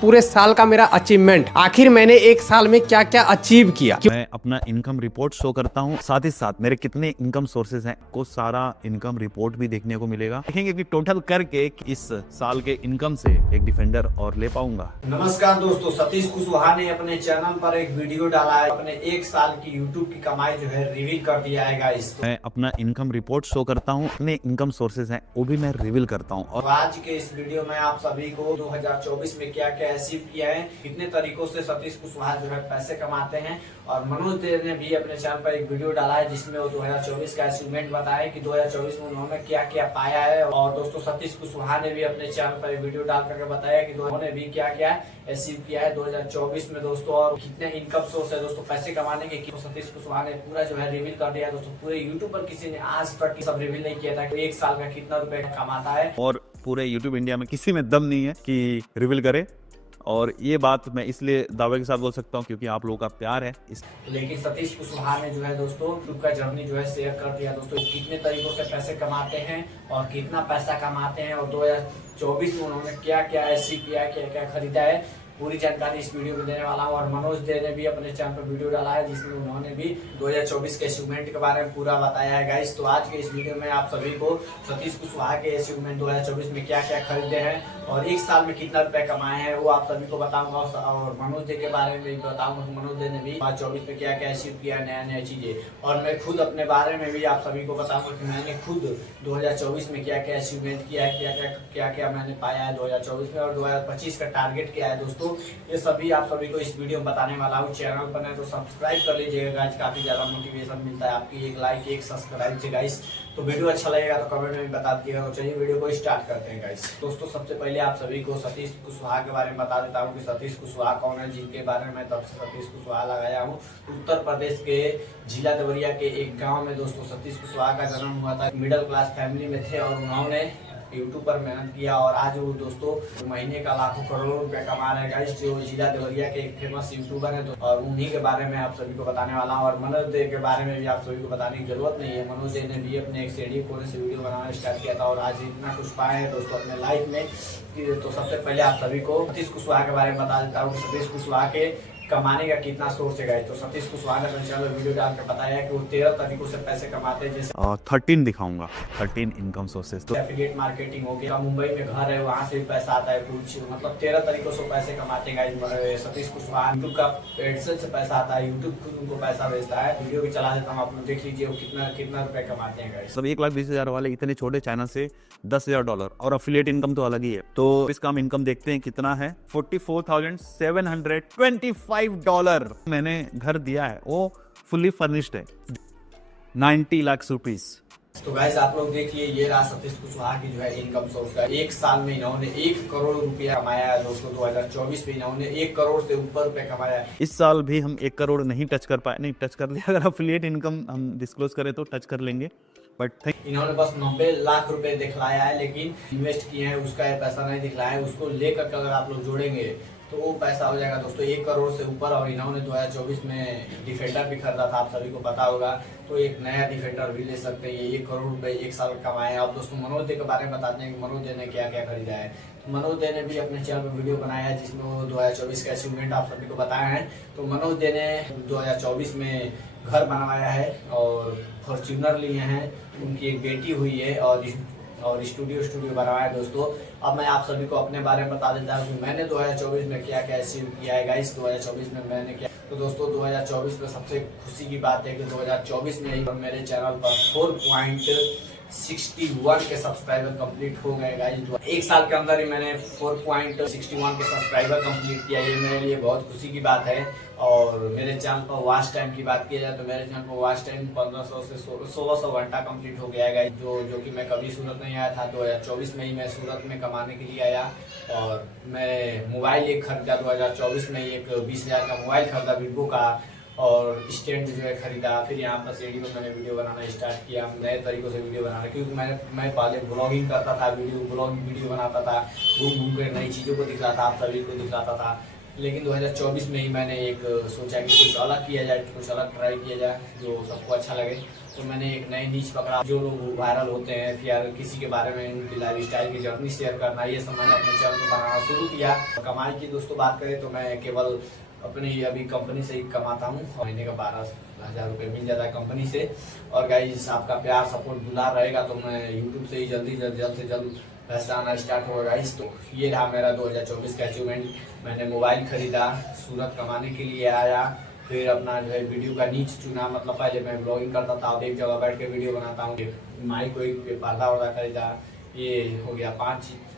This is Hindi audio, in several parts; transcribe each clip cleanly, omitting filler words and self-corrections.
पूरे साल का मेरा अचीवमेंट, आखिर मैंने एक साल में क्या क्या अचीव किया। मैं अपना इनकम रिपोर्ट शो करता हूँ, साथ ही साथ मेरे कितने इनकम सोर्सेज हैं को सारा इनकम रिपोर्ट भी देखने को मिलेगा। देखेंगे कि टोटल करके इस साल के इनकम से एक डिफेंडर और ले पाऊंगा। नमस्कार दोस्तों, सतीश कुशवाहा ने अपने चैनल पर एक वीडियो डाला है। अपने एक साल की यूट्यूब की कमाई जो है रिवील कर दिया है गाइस। मैं अपना इनकम रिपोर्ट शो करता हूँ, अपने इनकम सोर्सेज हैं वो भी मैं रिवील करता हूँ। और आज के इस वीडियो में आप सभी को 2024 में क्या क्या अचीव किया है, कितने तरीकों से सतीश कुशवाहा जो है पैसे कमाते हैं। और मनोज देव ने भी अपने चैनल पर एक वीडियो डाला है जिसमें वो 2024 का अचीवमेंट बताया कि 2024 में उन्होंने क्या क्या पाया है। और दोस्तों सतीश कुशवाहा ने भी अपने चैनल पर एक वीडियो डाल करके बताया कि उन्होंने भी क्या क्या अचीव किया है 2024 में दोस्तों, और कितने इनकम सोर्स है दोस्तों पैसे कमाने के। सतीश कुशवाहा ने पूरा जो है रिवील कर दिया है दोस्तों। पूरे यूट्यूब पर किसी ने आज तक सब रिवील नहीं किया था कि एक साल में कितना रुपए कमाता है। और पूरे यूट्यूब इंडिया में किसी में दम नहीं है कि रिवील करे, और ये बात मैं इसलिए दावे के साथ बोल सकता हूँ क्योंकि आप लोगों का प्यार है। लेकिन सतीश कुशवाहा ने जो है दोस्तों यूट्यूब का जर्नी जो है शेयर कर दिया दोस्तों, कितने तरीकों से पैसे कमाते हैं और कितना पैसा कमाते हैं, और 2024 में उन्होंने क्या क्या अचीव किया है, क्या क्या खरीदा है, पूरी जानकारी इस वीडियो में देने वाला हूँ। और मनोज देव ने भी अपने चैनल पर वीडियो डाला है जिसमें उन्होंने भी 2024 के अचीवमेंट के बारे में पूरा बताया है गाइस। तो आज के इस वीडियो में आप सभी को सतीश कुशवाहा के अचीवमेंट 2024 में क्या क्या खरीदे हैं और एक साल में कितना रुपए कमाए हैं वो आप सभी को बताऊंगा। और मनोज देव के बारे में भी बताऊंगा कि मनोज देव ने भी 2024 में क्या क्या अचीव किया, नया नया चीजें। और मैं खुद अपने बारे में भी आप सभी को बताऊंगा कि मैंने खुद 2024 में क्या क्या अचीवमेंट किया है, क्या क्या मैंने पाया है 2024 में, और 2025 का टारगेट क्या है दोस्तों। ये सभी आप सभी को इस वीडियो में बताने वाला हूँ। चैनल पर है तो सब्सक्राइब कर लीजिएगा गाइस, काफी ज्यादा मोटिवेशन मिलता है आपकी एक लाइक एक सब्सक्राइब से गाइस। तो वीडियो अच्छा लगेगा तो कमेंट में बता दीजिएगा। तो चलिए वीडियो को स्टार्ट करते हैं गाइस। दोस्तों सबसे पहले आप सभी को सतीश कुशवाहा के बारे में बता देता हूँ कि सतीश कुशवाहा कौन है, जिनके बारे में तब से सतीश कुशवाहा लगाया हूँ। उत्तर प्रदेश के जिला देवरिया के एक गाँव में दोस्तों सतीश कुशवाहा का जन्म हुआ था। मिडिल क्लास फैमिली में थे और उन्होंने यूट्यूब पर मेहनत किया और आज वो दोस्तों महीने का लाखों करोड़ों रुपए कमा रहे हैं गाइस। जो जिला देवरिया के एक फेमस यूट्यूबर है और उन्हीं के बारे में आप सभी को बताने वाला हूँ। और मनोज देव के बारे में भी आप सभी को बताने की जरूरत नहीं है। मनोज देव ने भी अपने एक सीढ़ी कोने से वीडियो बनाना स्टार्ट किया था और आज इतना कुछ पाए हैं दोस्तों अपने लाइफ में। तो सबसे पहले आप सभी को सतीश कुशवाहा के बारे में बता देता हूँ कि सतीश कुशवाहा के कमाने का कितना सोर्स है गाइस। तो सतीश कुशवाहा ने अपने चैनल में वीडियो डालकर बताया है कि वो 13 तरीकों से पैसे कमाते हैं, जैसे 13 दिखाऊंगा, 13 इनकम सोर्सेज। तो एफिलिएट मार्केटिंग हो गया, मुंबई में घर है वहाँ से भी पैसा आता है कुछ, मतलब 13 तरीकों से पैसे कमाते हैं गाइस सतीश कुशवाहा। यूट्यूब का एडसेंस से पैसा आता है, यूट्यूब खुद उनको पैसा भेजता है। वीडियो भी चला देता हूँ, आप लोग देख लीजिए वो कितना रुपए कमाते हैं गाइस। सब 1,20,000 वाले इतने छोटे चैनल से $10,000 और अफिलिएट इनकम तो अलग ही है। तो इसका हम इनकम देखते हैं कितना है, $44,725। मैंने घर दिया है, वो फुल्ली फर्निश्ड है, 90 लाख रुपीस। तो गाइस आप लोग देखिए ये रहा सतीश कुशवाहा की जो है इनकम सोर्स का। एक साल में इन्होंने 1 करोड़ रुपया कमाया है दोस्तों। 2024 में इन्होंने 1 करोड़ से ऊपर रुपए कमाया है। इस साल भी हम 1 करोड़ नहीं टच कर पाए, नहीं टच कर लिया। अगर अफिलिएट इनकम हम डिस्क्लोज करें तो टच कर लेंगे, बट इन्होंने बस 90 लाख रुपए दिखलाया है, लेकिन इन्वेस्ट किए हैं उसका पैसा नहीं दिखलाया है। उसको लेकर अगर आप लोग जोड़ेंगे तो वो पैसा हो जाएगा दोस्तों 1 करोड़ से ऊपर। और इन्होंने 2024 में डिफेंडर भी खरीदा था, आप सभी को पता होगा। तो एक नया डिफेंडर भी ले सकते हैं। ये 1 करोड़ रुपए एक साल कमाए हैं। अब दोस्तों मनोज देव के बारे में बताते हैं कि मनोज देव ने क्या क्या खरीदा है। तो मनोज देव ने भी अपने चैनल पर वीडियो बनाया है जिसमें वो 2024 का अचीवमेंट आप सभी को बताया है। तो मनोज देव ने 2024 में घर बनवाया है और फॉर्च्यूनर लिए हैं, उनकी एक बेटी हुई है और स्टूडियो बनवाया है दोस्तों। अब मैं आप सभी को अपने बारे में बता देता हूँ कि मैंने 2024 में क्या क्या अचीव किया है गाइस। 2024 में मैंने क्या, तो दोस्तों 2024 में सबसे खुशी की बात है कि 2024 में ही मेरे चैनल पर 4.61 के सब्सक्राइबर कंप्लीट हो गए गाइस। एक साल के अंदर ही मैंने 4.61 के सब्सक्राइबर कंप्लीट किया, ये मेरे लिए बहुत खुशी की बात है। और मेरे चैनल पर वॉच टाइम की बात की जाए तो मेरे चैनल पर वॉच टाइम 1500 से 1600 घंटा कंप्लीट हो गया गाइस, जो कि मैं कभी सूरत नहीं आया था। 2024 में ही मैं सूरत में कमाने के लिए आया और मैं मोबाइल एक खरीदा 2024 में ही, एक 20,000 का मोबाइल खरीदा वीवो का, और स्टैंड जो है खरीदा। फिर यहाँ पर सीडी में मैंने वीडियो बनाना स्टार्ट किया, नए तरीकों से वीडियो बनाना, क्योंकि मैं पहले ब्लॉगिंग करता था, ब्लॉगिंग वीडियो बनाता था, घूम घूम कर नई चीज़ों को दिखलाता था, आप सभी को दिखलाता था। लेकिन 2024 में ही मैंने एक सोचा कि कुछ अलग किया जाए, कुछ अलग ट्राई किया जाए जो सबको अच्छा लगे। तो मैंने एक नई नीच पकड़ा। जो लोग वायरल होते हैं फिर किसी के बारे में उनकी लाइफ स्टाइल की जर्नी शेयर करना, ये सब मैंने अपने चैनल पर बनाना शुरू किया। कमाई की दोस्तों बात करें तो मैं केवल अपनी अभी कंपनी से ही कमाता हूँ। महीने का 12,000 रुपये मिल जाता है कंपनी से। और गाइस आपका प्यार सपोर्ट दुलार रहेगा तो मैं यूट्यूब से ही जल्द से जल्द पैसा आना स्टार्ट होगा गाइस। तो ये रहा मेरा 2024 का अचीवमेंट। मैंने मोबाइल खरीदा, सूरत कमाने के लिए आया, फिर अपना जो है वीडियो का नीच चुना। मतलब पहले मैं ब्लॉगिंग करता था, अब एक जगह बैठ के वीडियो बनाता हूँ। माइक को एक पर्दा वर्दा खरीदा, ये हो गया।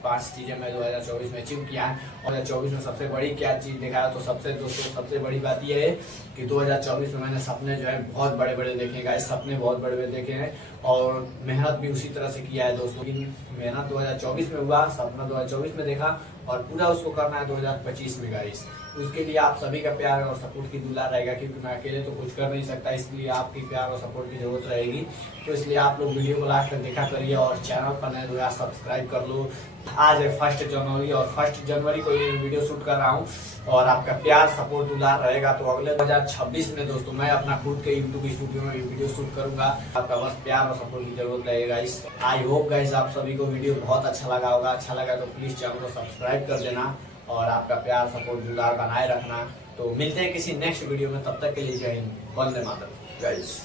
पांच चीज़ें मैं 2024 में अचीव किया है। और 2024 में सबसे बड़ी क्या चीज़ दिखाया तो सबसे बड़ी बात यह है कि 2024 में मैंने सपने जो है बहुत बड़े बड़े देखे गाइस। सपने बहुत बड़े बड़े देखे हैं और मेहनत भी उसी तरह से किया है दोस्तों। मेहनत 2024 में हुआ, सपना 2024 में देखा और पूरा उसको करना है 2025 में गाइस। उसके लिए आप सभी का प्यार और सपोर्ट की दुलार रहेगा, क्योंकि मैं अकेले तो कुछ कर नहीं सकता। इसलिए आपकी प्यार और सपोर्ट की जरूरत रहेगी। तो इसलिए आप लोग वीडियो को लास्ट तक देखा करिए और चैनल पर नए तो सब्सक्राइब कर लो। आज है 1 जनवरी और 1 जनवरी को ये वीडियो शूट कर रहा हूँ और आपका प्यार सपोर्ट दुलार रहेगा तो अगले 2026 में दोस्तों मैं अपना खुद के यूट्यूब स्टूडियो में वीडियो शूट करूंगा। आपका बस प्यार और सपोर्ट की जरूरत रहेगा गाइस। आई होप गाइस आप सभी को वीडियो बहुत अच्छा लगा होगा। अच्छा लगा तो प्लीज चैनल को सब्सक्राइब कर देना और आपका प्यार सपोर्ट दुलार बनाए रखना। तो मिलते हैं किसी नेक्स्ट वीडियो में, तब तक के लिए जय हिंद, वंदे मातरम गाइस।